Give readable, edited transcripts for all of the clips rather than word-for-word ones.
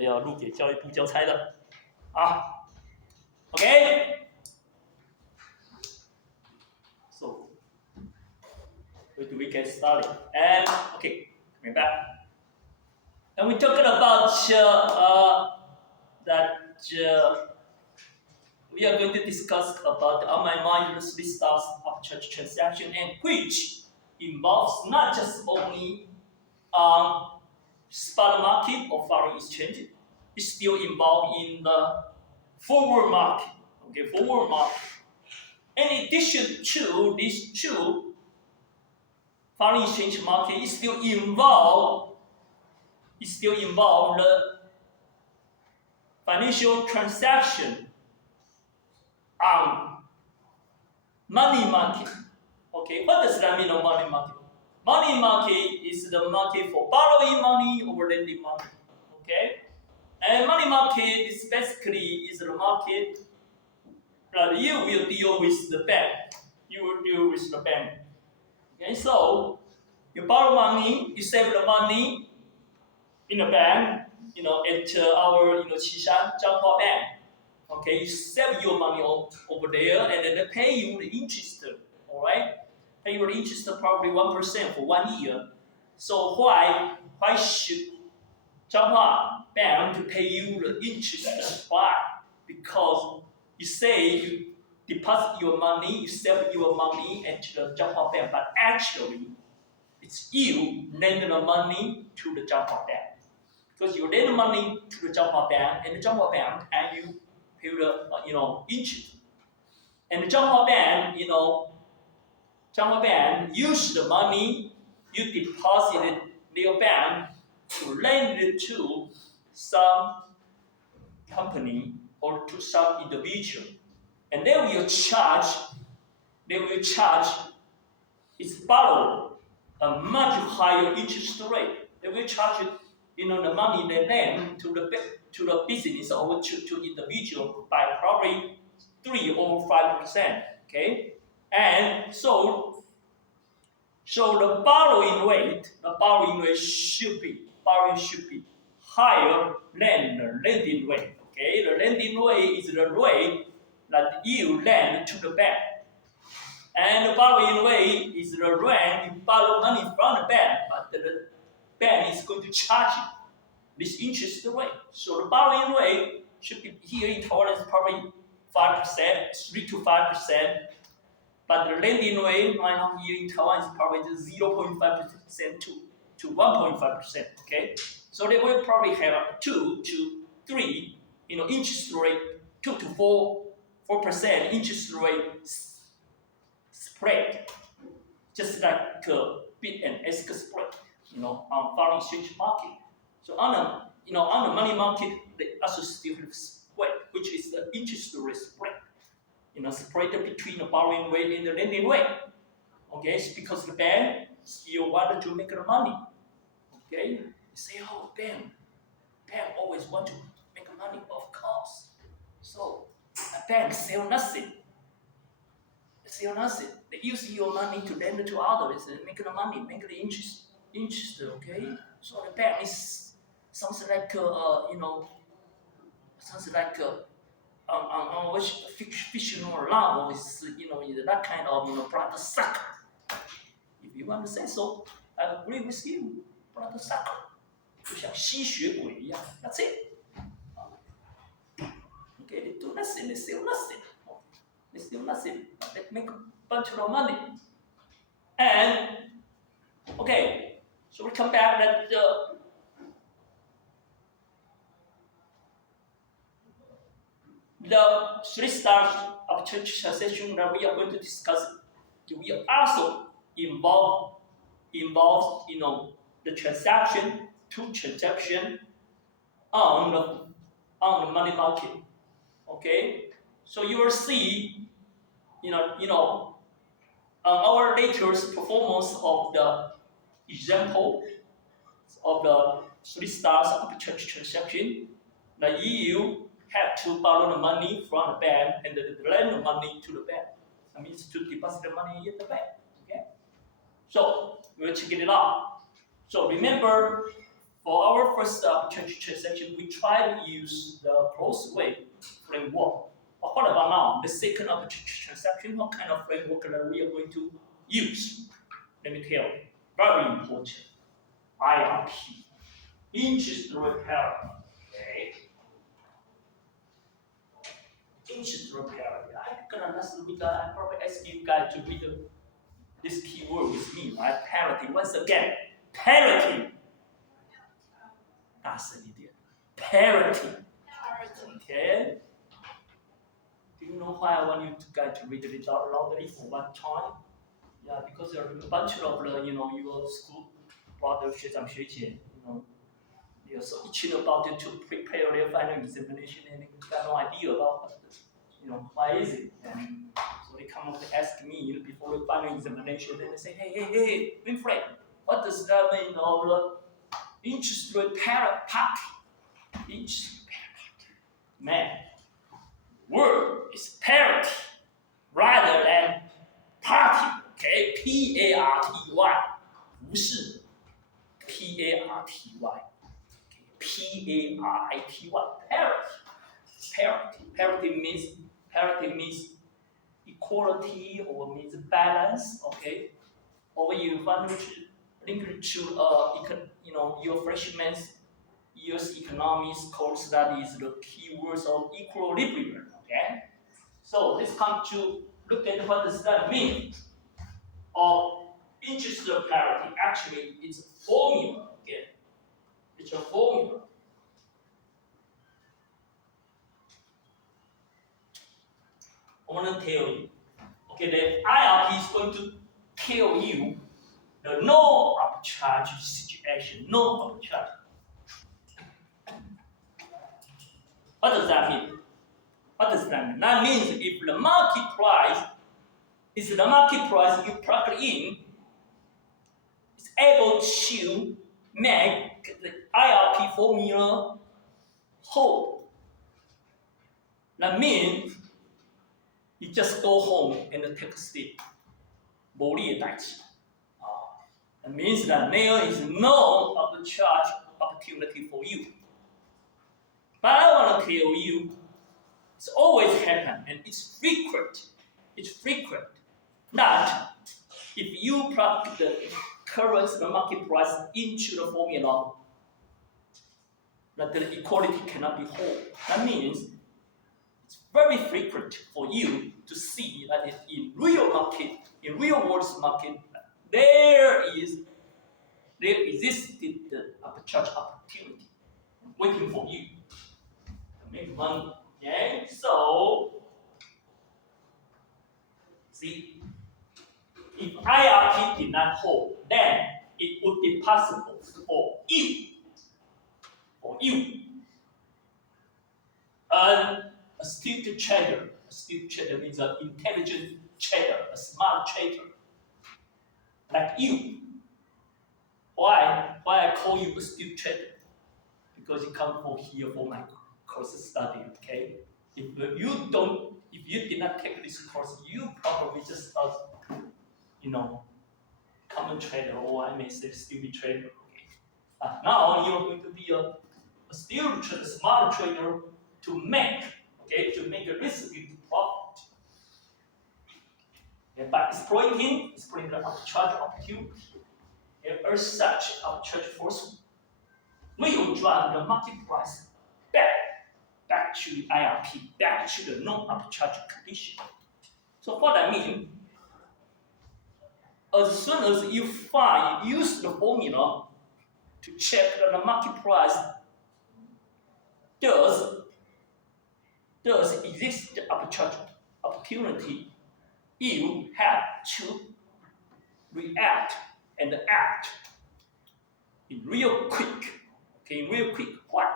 要录给教育部交差的啊。OK， so where do we get started? And okay, coming back. And we're talking about we are going to discuss about the online mindless stars of church transaction, and which involves not just only spot market or foreign exchange. It's still involved in the forward market. Okay, forward market. In addition to these two, foreign exchange market is still involved the financial transaction on money market. Okay, what does that mean on money market? Money market is the market for borrowing money or lending money. Okay, and money market is basically the market that you will deal with the bank. You will deal with the bank. Okay, so you borrow money, you save the money in the bank, at our, Qishan Jianghua Bank. Okay, you save your money over there, and then they pay you the interest. All right, pay you the interest probably 1% for 1 year. So why should Jianghua Bank to pay you the interest? Why? Because you say you deposit your money, you save your money into the Jianghua Bank, but actually it's you lend the money to the Jianghua Bank. Because you lend money to the Jianghua Bank, and the Jianghua Bank and you pay the interest. And the Jianghua Bank use the money you deposited in your bank to lend it to some company or to some individual, and they will charge its borrower a much higher interest rate. They will charge the money they lend to the business or to individual by probably 3 or 5%. Okay, and so the borrowing rate should be higher than the lending rate. Okay, the lending rate is the rate that you lend to the bank, and the borrowing rate is the rate you borrow money from the bank, but the bank is going to charge you this interest rate. So the borrowing rate should be here in Taiwan is probably 5%, 3 to 5%, but the lending rate right now here in Taiwan is probably 0.5% to 1.5%. Okay, so they will probably have a 2 to 3, interest rate, 2 to 4% interest rate spread, just like bid and ask spread, on foreign exchange market. So on the money market, they also still have spread, which is the interest rate spread, spread between the borrowing rate and the lending rate. Okay, it's because the bank still wanted to make the money. Okay, you say, oh, bank always want to make money, of course. So a bank sell nothing. They use your money to lend to others and make the money, make the interest. Okay, so the bank sounds like which fictional novel is that kind of brother sucker. If you want to say so, I agree with you, brother sucker. 就像吸血鬼一样 ，That's it. Okay, they do nothing, they sell nothing. They steal nothing, they make a bunch of money. And okay, so we come back that the 3 stars of church transaction that we are going to discuss, we are also involved the transaction on the money market. Okay, so you will see our latest performance of the example of the 3 stars of the church transaction, that you have to borrow the money from the bank and then lend the money to the bank. That means to deposit the money in the bank. Okay, so we'll check it out. So remember, for our first transaction, we try to use the closed way framework. But what about now? The second transaction, what kind of framework that we are going to use? Let me tell you. Very important. IRP. Interest rate parity. Okay. Interest rate parity. I'm gonna probably ask you guys to read this keyword with me, right? Parity. Once again, parity. 大声一点 Parity. Okay. Do you know why I want you guys to read it out loudly for one time? Yeah, because there are a bunch of your school brothers, 学长学姐, you're so itching about it to prepare their final examination and they got no idea about why is it? And so they come up to ask me before the final examination, and they say, hey, Winfrey, what does that mean? Interest rate parity. Interest rate parity. Man, word is parity rather than party. Okay, P-A-R-T-Y, 不是 P-A-R-T-Y, P-A-R-I-T-Y, parity. Parity means equality or means balance. Okay, or you want to link it to your freshman year's economics course, that is the keywords of equilibrium. Okay, so let's come to look at what does that mean. Of interest rate parity, actually it's a formula. Okay, it's a formula. I want to tell you. Okay, the IRP is going to tell you the no upcharge situation. No upcharge. What does that mean? That means if the market price is the market price you plug in, is able to make the IRP formula hold. That means you just go home and take a sleep. That means that there is no upcharge opportunity for you. But I want to tell you, it's always happen and it's frequent. That if you plug the current market price into the formula, that the equality cannot be whole. That means it's very frequent for you to see that in real world market, there existed the upcharge opportunity waiting for you to make money. Okay, so see. If IRP did not hold, then it would be possible for you, a skilled trader. A skilled trader means an intelligent trader, a smart trader, like you. Why I call you a skilled trader? Because you come here for my course study. Okay, if you did not take this course, you probably just common trader, or I may say stupid trader. Okay. Now you're going to be a skilled trader, smart trader to make a recipe to profit. Okay. By exploiting the upcharge opportunity, as such, upcharge force will drive the market price back to the IRP, back to the non-upcharge condition. So what I mean, as soon as you use the formula to check that the market price does exist the upcharge opportunity, you have to react and act in real quick. Okay, real quick. Why?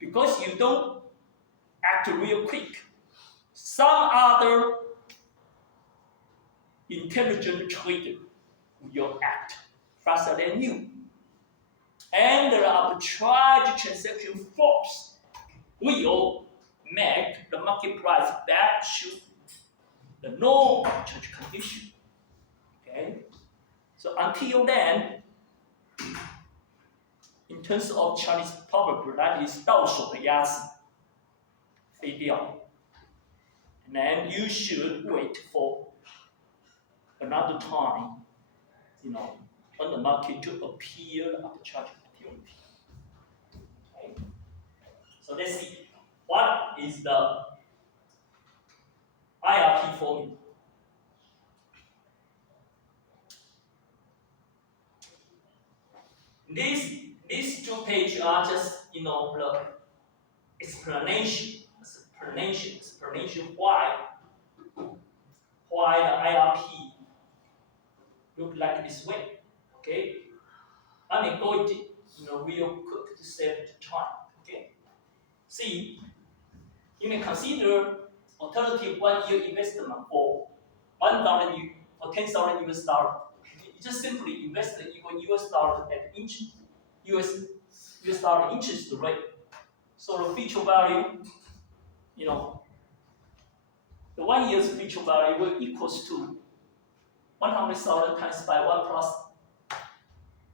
Because you don't act real quick. Some other intelligent trader will act faster than you. And the arbitrage transaction force will make the market price back to the no arbitrage condition. Okay? So until then, in terms of Chinese proverb, that is 到手的鸭子飞掉。And then you should wait for another time, on the market to appear the arbitrage opportunity. Okay? So let's see, what is the IRP formula? These 2 pages are just, the explanation why the IRP look like this way. Okay, I may go into real quick to save the time. Okay, see, you may consider alternative 1-year investment for $1,000 or $10,000 US dollar. You just simply invest the US dollar at US dollar interest rate. So the future value, the 1 year's future value will equals to 100,000 times by 1 plus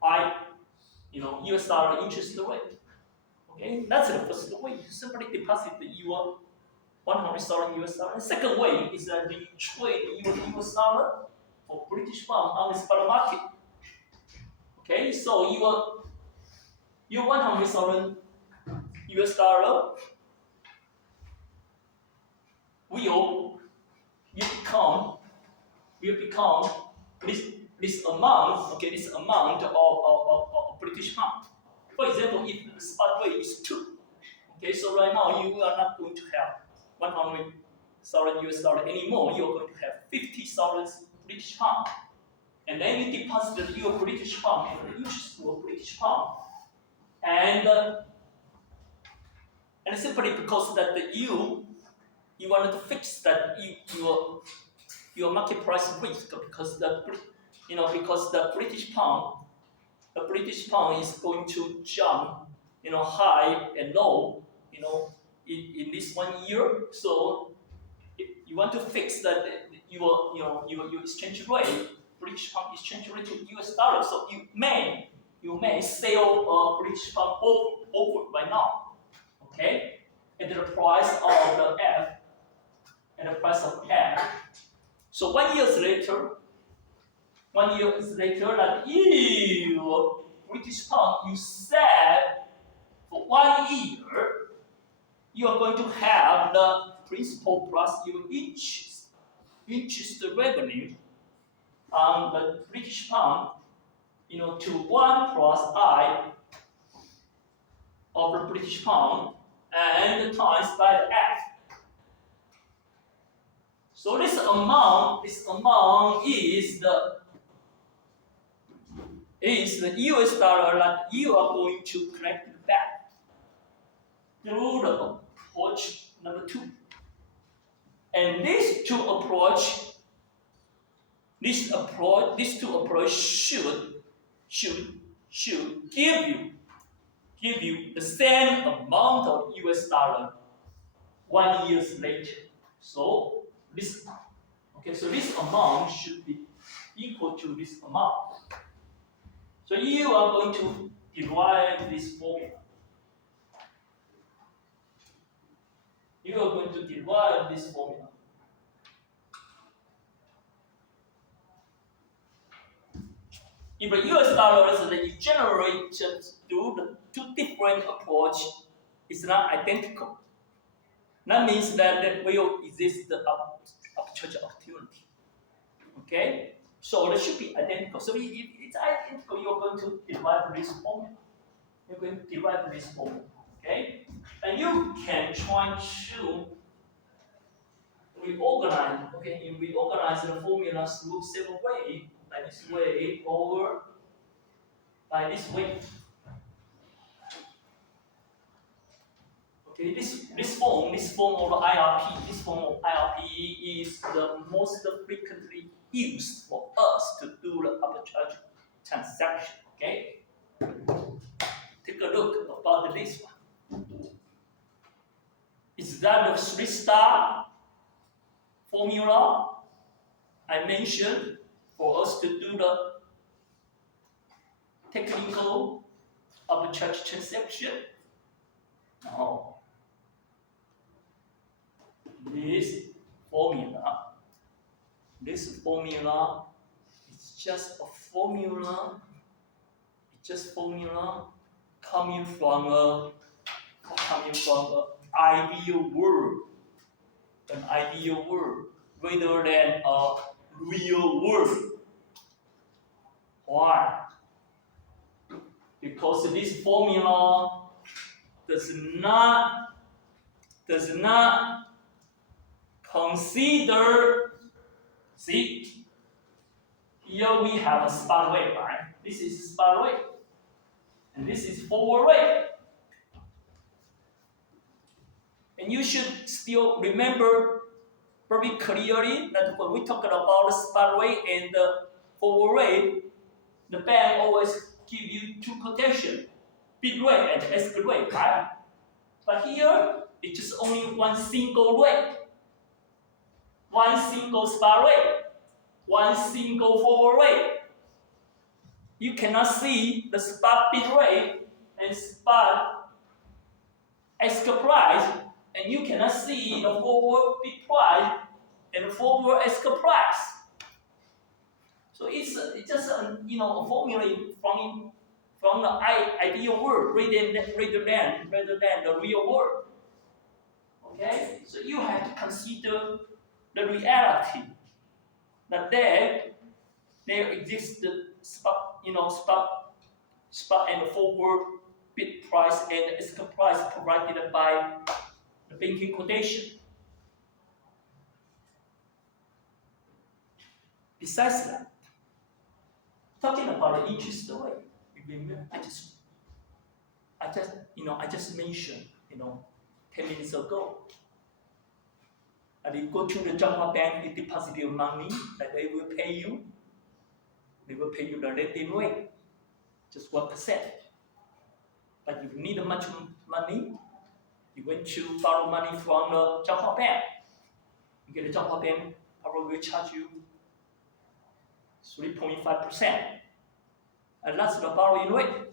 I, US dollar interest rate. Okay, that's the first way. You simply deposit your 100,000 US dollar. The second way is that you trade your US dollar for British pound on the spot market. Okay, so your 100,000 US dollar will become this amount, okay, this amount of British pound. For example, if the spot rate is 2, okay, so right now you are not going to have 100,000 US dollar anymore. You are going to have 50,000 British pound, and then you deposit your British pound and the interest for British pound, and simply because that you wanted to fix that your market price risk, because the British pound is going to jump, high and low, in this 1 year. So you want to fix that your exchange rate, British pound exchange rate to US dollar. So you may sell British pound over by now. Okay, at the price of the F, So 1 year later, that your British pound you sell for 1 year, you are going to have the principal plus your interest revenue on the British pound, to 1 plus I of the British pound and times by the F. So this amount is the US dollar that you are going to collect back through the approach number 2. And these two approach should give you the same amount of US dollar 1 year later. So this amount should be equal to this amount. So you are going to derive this formula. If the US dollars that you generated through the 2 different approaches is not identical, that means that there will exist the arbitrage opportunity. Okay, so they should be identical. So if it's identical, you're going to derive this formula. Okay, and you can try to reorganize. Okay, you reorganize the formula through several ways, by this way or by this way. Okay, this form of IRP is the most frequently used for us to do the arbitrage transaction. Okay, take a look about this one. Is that the 3-star formula I mentioned for us to do the technical arbitrage transaction? No. This formula is just a formula. It's just formula coming from an ideal world, rather than a real world. Why? Because this formula does not consider. See, here we have a spot rate, right? This is spot rate, and this is forward rate. And you should still remember very clearly that when we talk about the spot rate and the forward rate, the bank always give you two quotations, bid rate and ask rate, right? But here, it's just only one single rate, one single spot rate, one single forward rate. You cannot see the spot bid rate and spot ask price, and you cannot see the forward bid price and the forward ask price. So it's just a formula from the ideal world rather than the real world. Okay, so you have to consider the reality that there exists the spot and forward bid price and ask price provided by the banking quotation. Besides that, talking about the interest rate, remember I just mentioned 10 minutes ago. And you go to the Java bank, you deposit your money, and they will pay you. They will pay you the lending rate, just 1%. But if you need much money, you went to borrow money from the Java bank. You get the Java bank, probably will charge you 3.5%. And that's the borrowing rate.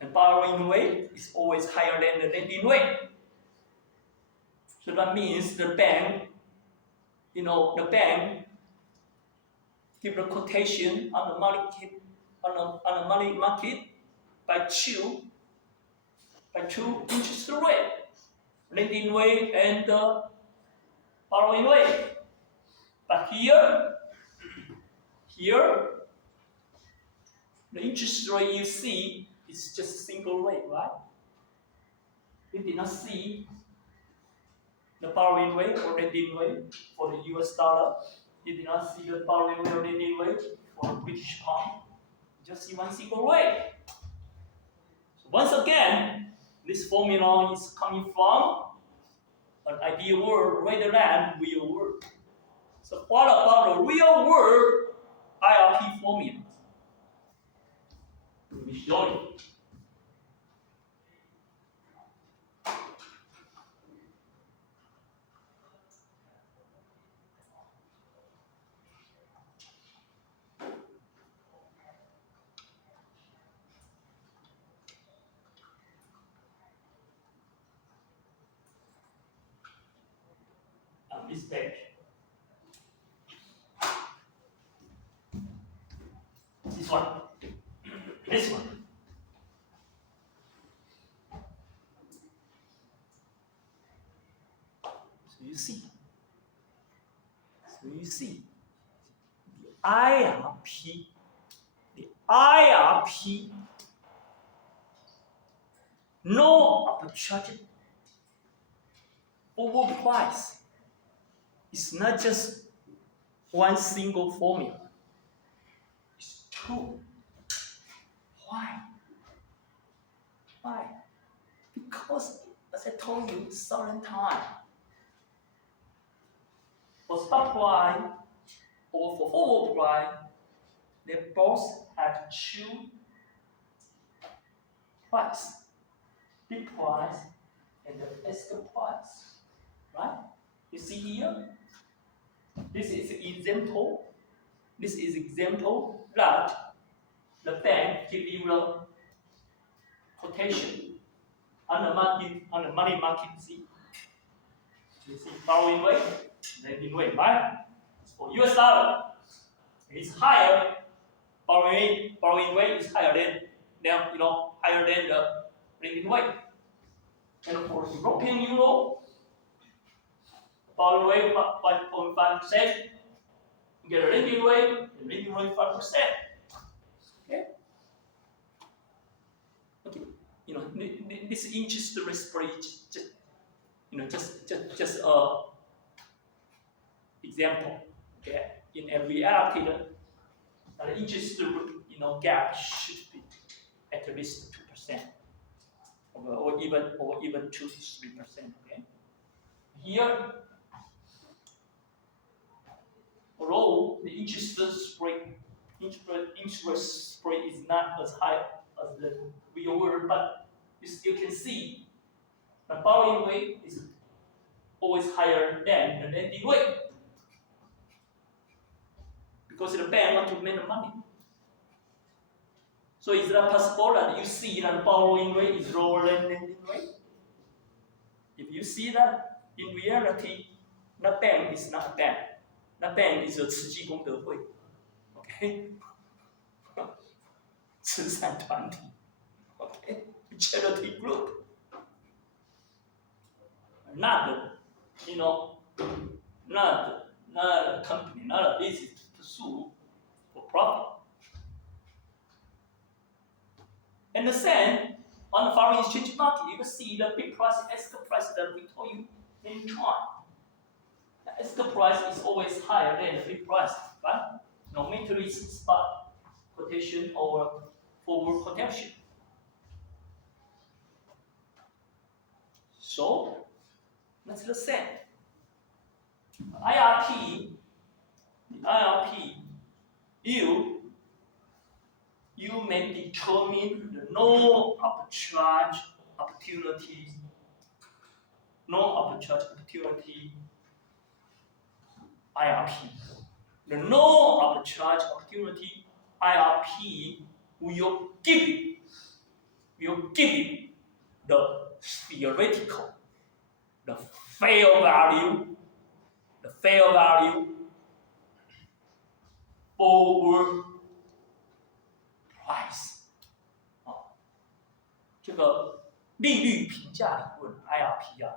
And borrowing rate is always higher than the lending rate. So that means the bank give the quotation on the money market by two interest rate, lending rate and borrowing rate. But here, the interest rate you see is just a single rate, right? You did not see the borrowing rate or lending rate for the US dollar. You did not see the borrowing rate or lending rate for the British pound. You just see one single rate. So once again, this formula is coming from an ideal world rather than real world. So what about the real world IRP formula? Let me show you. On this page. This one. This one. So you see, the IRP, no arbitrage over price. It's not just one single formula. It's two. Why? Because, as I told you several times, for spot price or for forward price, they both have two price, bid price and the ask price, right? You see here, this is example. This is example that the bank give you the quotation on the money market. See, you see borrowing rate, lending rate, right? For US dollar, it's higher. Borrowing rate is higher than higher than the lending rate. And for European euro, borrowing rate 5.5%. You get a lending rate 5%. Okay. Okay. This interest rate spread just example. Okay. In every reality, the interest gap should be at least 2%, or even 2 to 3%. Okay. Here, although the interest spread is not as high as the real world, but you still can see the borrowing rate is always higher than the lending rate, because the bank want to make the money. So is that possible that you see that borrowing rate is lower than lending rate? If you see that, in reality, the bank is not a bank. The bank is a 慈济功德会 ，OK， 慈善团体 ，OK， charity group， not a company, not a business to pursue for profit. And the same on the foreign exchange market, you can see the big price, escrow price that we told you in time. The escrow price is always higher than the big price, right? No matter it's spot quotation or forward quotation. So that's the same. IRP, you may determine the no arbitrage opportunity, IRP. The no arbitrage opportunity IRP will give you the theoretical, the fair value forward price 这个利率评价理论 IRP 啊，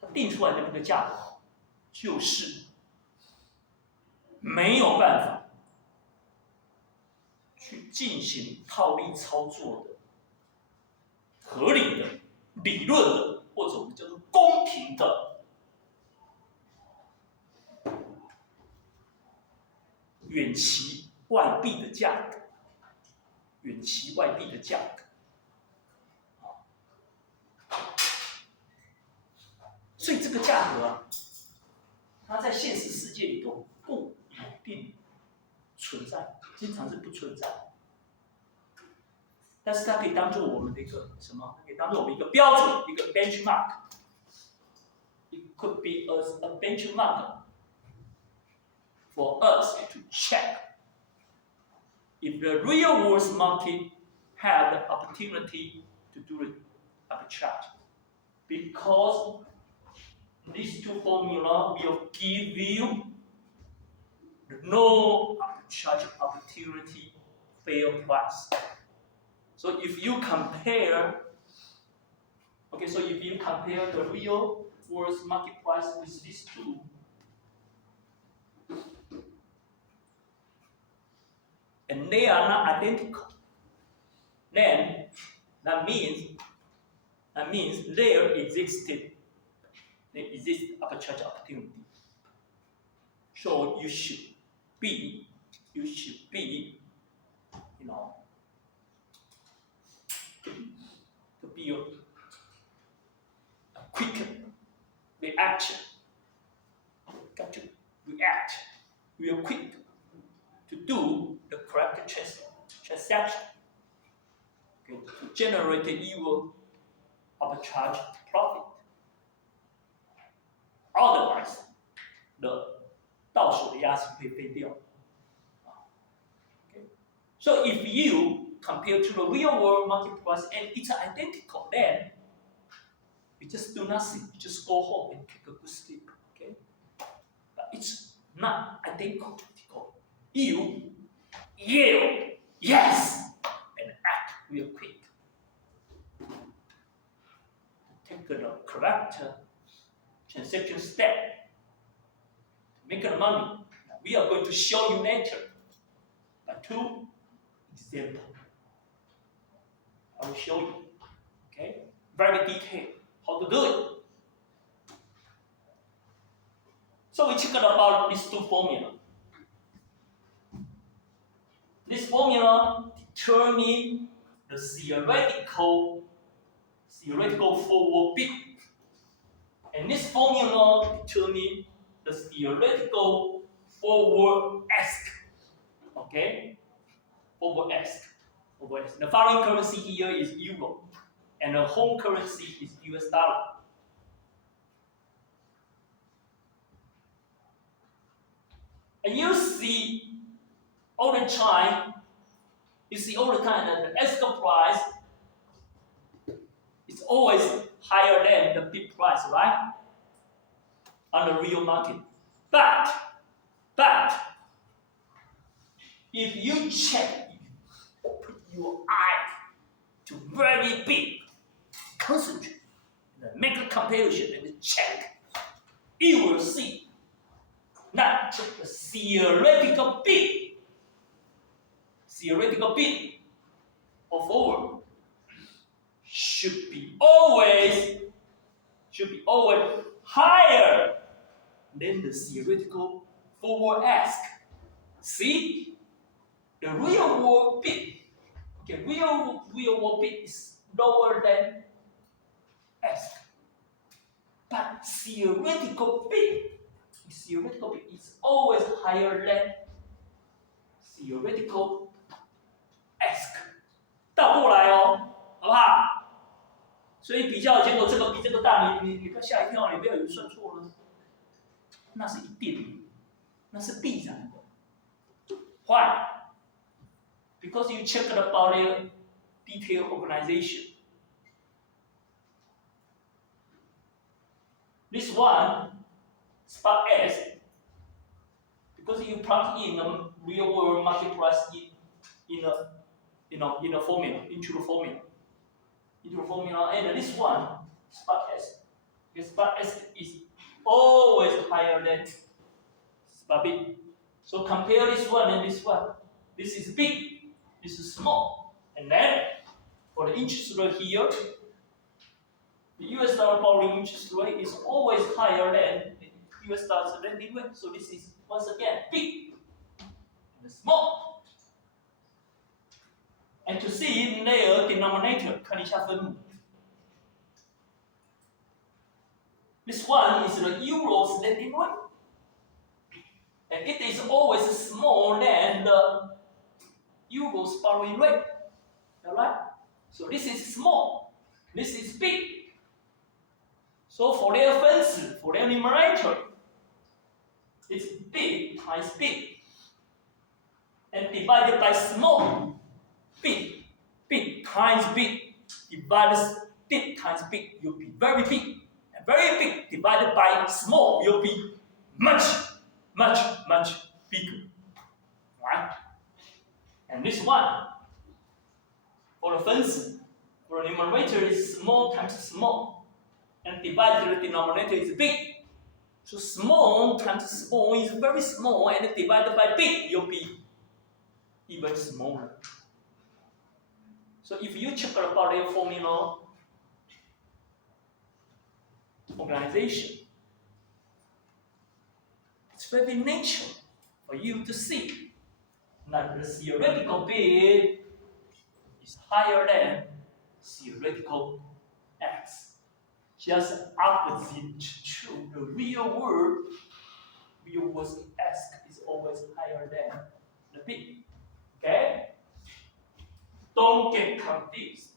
它定出来的那个价格，就是没有办法去进行套利操作的合理的、理论的，或者我们叫做公平的远期外币的价格，所以这个价格啊，它在现实世界里头不一定存在，经常是不存在。但是它可以当做我们的一个什么？可以当做我们一个标准，一个 benchmark。It could be a benchmark for us to check if the real world market had the opportunity to do the arbitrage, because these two formula will give you the no arbitrage opportunity fair price. So if you compare, the real world market price with these two, and they are not identical, then that means there exists arbitrage opportunity. So you should be, to be a quick reaction. Got to react real quick to do the correct transaction, to generate your arbitrage profit. Otherwise, the 倒数的押金会废掉。So if you compare to the real world market price and it's identical, then you just do nothing. You just go home and take a good sleep. Okay? But it's not identical. You yield, yes, and act real quick. Take the correct transaction step to make the money. We are going to show you later by 2 examples. I will show you. Okay? Very detailed how to do it. So we check about these two formulas. This formula determines the theoretical forward bid. And this formula determines the theoretical forward ask. Okay? Forward ask. The foreign currency here is euro, and the home currency is US dollar. And you see all the time that the ask price is always higher than the bid price, right? On the real market. But if you check, put your eye to very big, concentrate, and make a comparison and check, you will see that the theoretical bid of forward should be always higher than the theoretical forward ask. See, the real world bid, real world bid is lower than ask, but theoretical bid is always higher than theoretical ask. 倒过来哦，好不好？所以比较结果这个比这个大，你不要吓一跳，你不要以为算错了，那是一定的，那是必然的。Why? Because you checked about their detailed organization. This one, spot S, because you plug in the real world market price in a formula, into the formula, and this one, spot S, because spot S is always higher than spot B. So compare this one and this one. This is big, this is small, and then for the interest rate here, the US dollar borrowing interest rate is always higher than the US dollar lending rate. So this is once again big and small. And to see in their denominator, 看一下分母. This one is the Euro's lending rate. And it is always smaller than the Euro's borrowing rate. Alright? So this is small. This is big. So for their 分子, for their numerator, it's big times big. And divided by small. Big times big. Divided big times big, you'll be very big. And very big divided by small, you'll be much bigger. Right? And this one, for the 分子, for the numerator is small times small. And divided the denominator is big. So small times small is very small, and divided by big, you'll be even smaller. So if you check about their formula organization, it's very natural for you to see that the theoretical bid is higher than theoretical X. Just opposite to the real world ask is always higher than the bid. Okay? Don't get confused.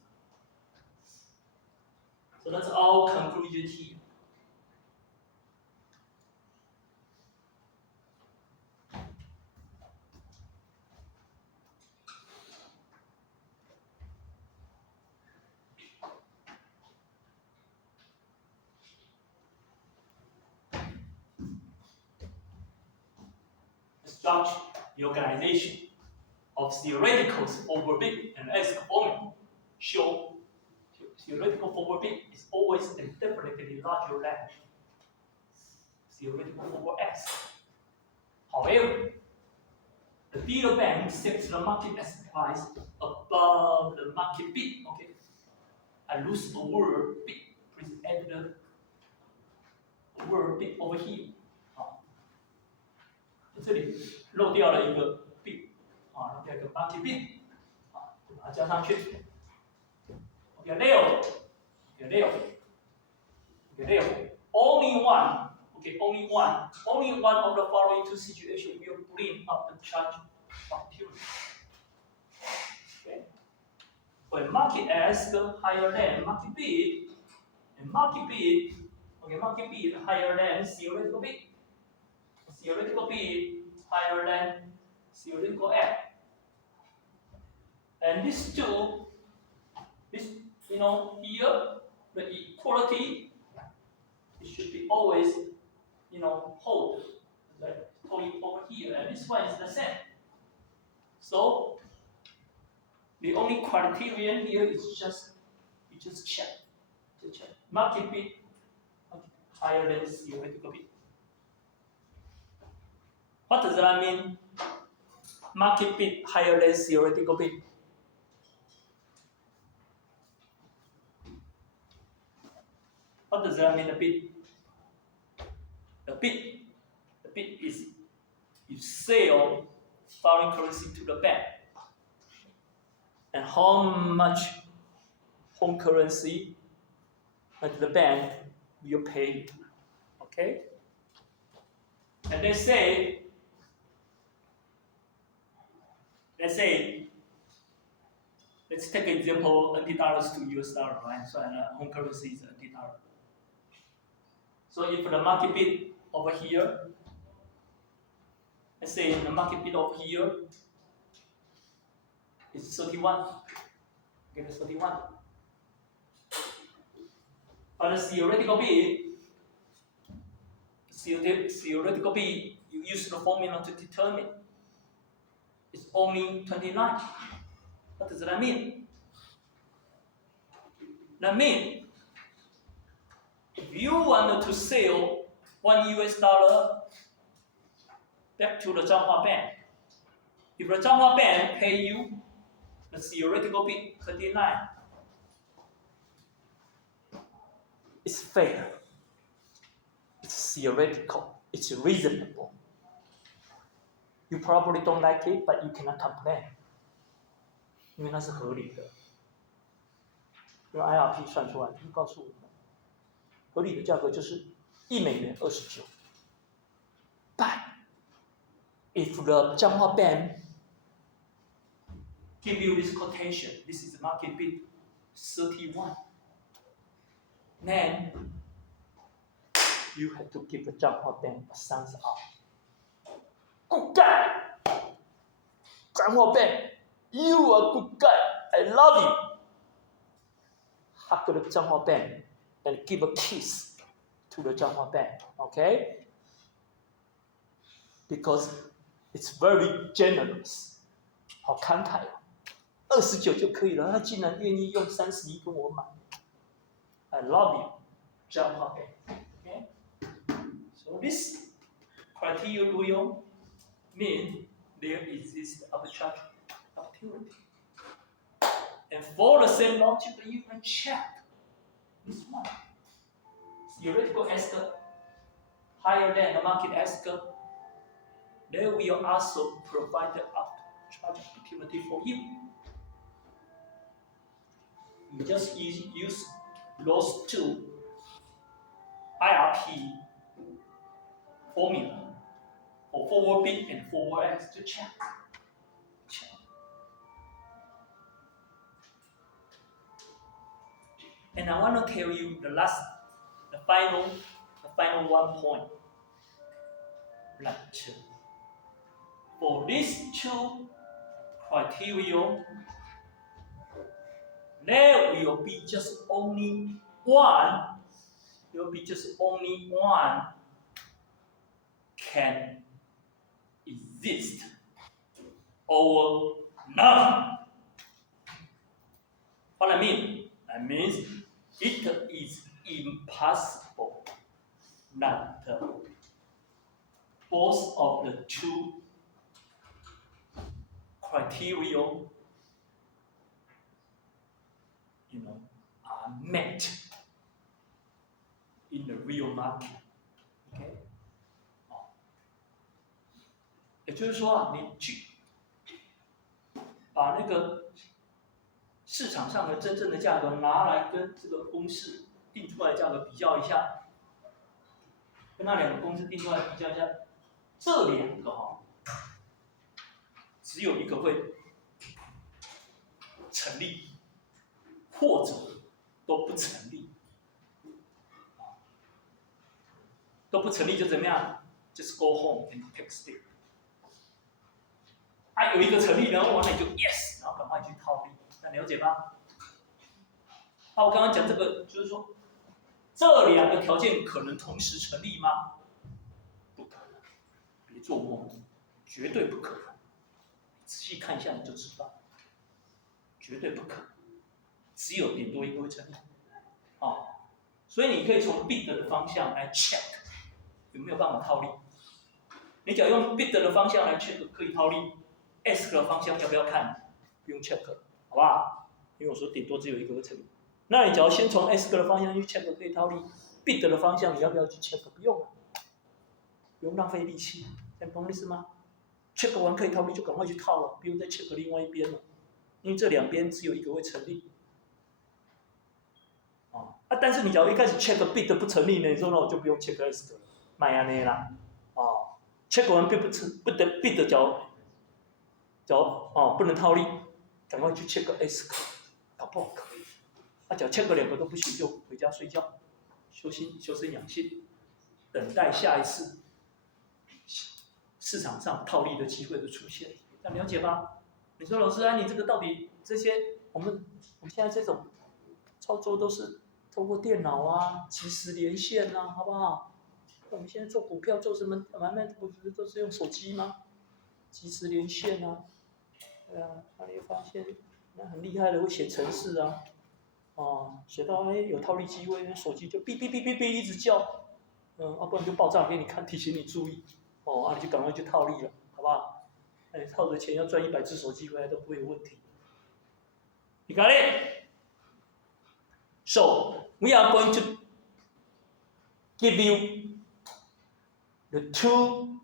So that's our conclusion here. structure, the organization of theoretical forward bit and ASK formula show theoretical forward bit is always indefinitely larger than theoretical forward S. However, the dealer bank sets the market as price above the market bid. Okay, I lose the word bid. Please add the word bid over here. 这里漏掉了一个 bid， 漏掉一个 market bid， 就把它加上去。OK， 6 ，only one. Okay, only one of the following two situations will bring up the charge opportunity. Okay, when market ask higher than market bid, and market bid higher than theoretical bid, theoretical bid higher than theoretical F, and these two, here the equality, it should be always. Hold over here, and this one is the same. So the only criterion here is just check. Market bid higher than theoretical bid. What does that mean? Market bid higher than theoretical bid. What does that mean? The bid is you sell foreign currency to the bank, and how much home currency that the bank will pay you. Okay? And let's take an example, NT dollars to US dollar, right? So home currency is NT dollar. So if the market bid over here, let's say the market bid over here is 31. Okay, 31. But the theoretical bid, you use the formula to determine, it's only 29. What does that mean? That means if you wanted to sell $1 US back to the Zhanghua Bank, if the Zhanghua Bank pay you the theoretical bid 39, it's fair, it's theoretical, it's reasonable. You probably don't like it, but you cannot complain. 因为那是合理的，用 IRP 算出来，就告诉我们，合理的价格就是$1.29。But if the Zhanghua Bank give you this quotation, this is the market bid 31, then you have to give the Zhanghua Bank a thumbs up. Good guy, Zhanghua Bank, you are a good guy. I love you. Hug the Zhanghua Bank and give a kiss to the Zhanghua Bank, okay? Because it's very generous. 好慷慨哦，29就可以了，他竟然愿意用31跟我买。I love you, Zhanghua Bank. Okay? So this criteria will mean there exists arbitrage opportunity. And for the same logic, you can check this one. Theoretical ask higher than the market ask, they will also provide the arbitrage opportunity for you. You just use those two IRP formula for forward bid and forward ask to check. And I want to tell you the final 1 point. That for these two criteria, there will be just only one. There will be just only one can exist or none. What I mean? That means it is impossible that both of the two criteria, are met in the real market. OK， 也就是说啊，你去把那个市场上的真正的价格拿来跟这个公式定出来的价格比较一下，跟那两个公式定出来比较一下，这两个只有一个会成立，或者都不成立。都不成立就怎么样 ？Just go home and take a sleep。有一个成立，然后完了你就 yes， 然后赶快去套利，那了解吧？我刚刚讲这个就是说，这两个条件可能同时成立吗？不可能，别做梦，绝对不可能。仔细看一下你就知道，绝对不可能，只有顶多一个会成立。所以你可以从 bid 的方向来 check 有没有办法套利。你只要用 bid 的方向来 check 可以套利 ，ask 的方向要不要看？不用 check， 好不好？因为我说顶多只有一个会成立。那你只要先从 ask 的方向去 check 可以套利 ，bid 的方向你要不要去 check？ 不用了，不用浪费力气，这样懂我意思吗 ？check 完可以套利就赶快去套了，不用再 check 另外一边了，因为这两边只有一个会成立。但是你假如一开始 check bid 不成立呢，你说那我就不用 check ask 了，卖安内啦。check 完 bid 不成，不得 bid 不能套利，赶快去 check ask， 搞不好可以。假如 check 两个都不行，就回家睡觉，修身养性，等待下一次市场上套利的机会的出现。这样了解吧？你说老师你这个到底这些我们现在这种操作都是透过电脑啊，即时连线啊，好不好？我们现在做股票做什么买卖，不是都是用手机吗？即时连线啊，对啊，你会发现那很厉害的会写程式啊，写到有套利机会，手机就哔哔哔哔哔一直叫，不然就爆炸给你看，提醒你注意，你就赶快去套利了，好不好？套着钱要赚100只手机回来都不会有问题。You got it? So we are going to give you the 2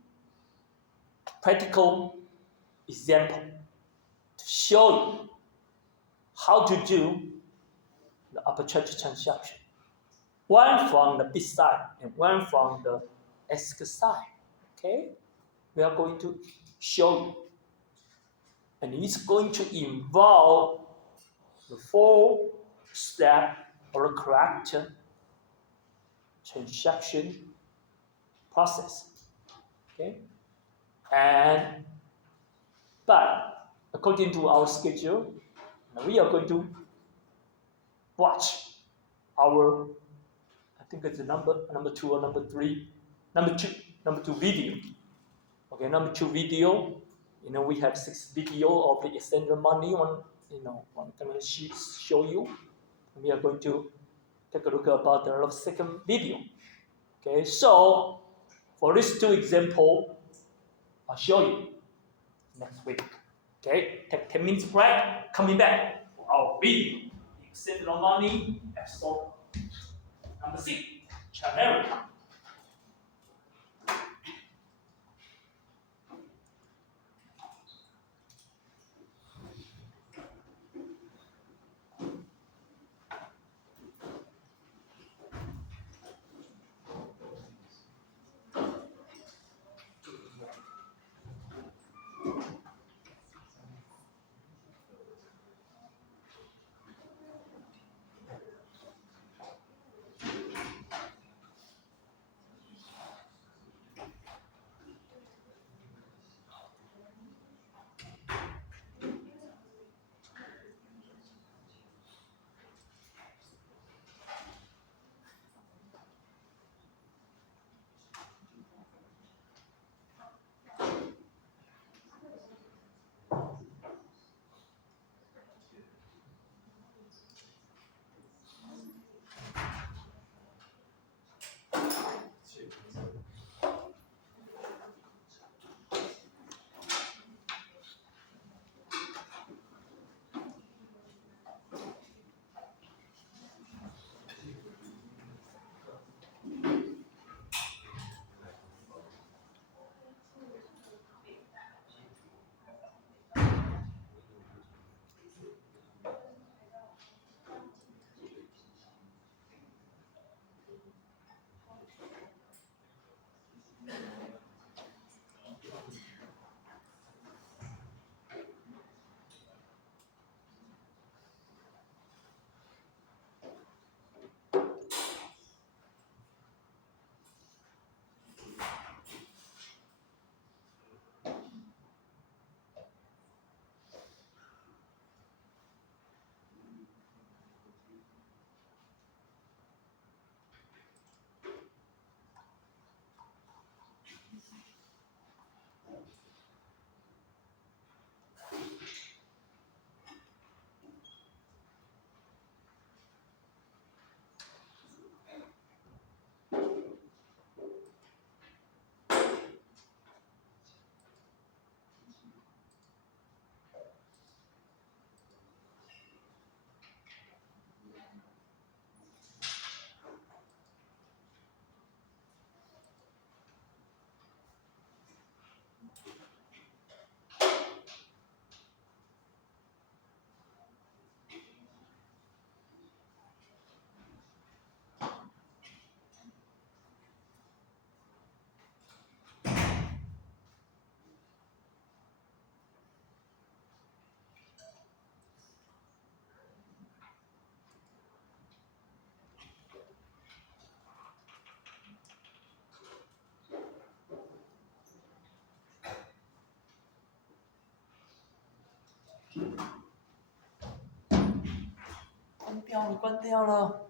practical examples to show you how to do the opportunity transaction. One from the bid side and one from the ask side. Okay? We are going to show you. And it's going to involve the 4-step or correct transaction process. Okay? But according to our schedule, we are going to watch our, I think it's number 2 or number 3, number two video. Okay, number 2 video. We have 6 video of the extended money on, I'm going to show you. We are going to take a look about the second video. Okay, so for these 2 examples, I'll show you next week. Okay, take 10 minutes break, coming back for our video. Extended money episode number 6, January. 关掉了，关掉了。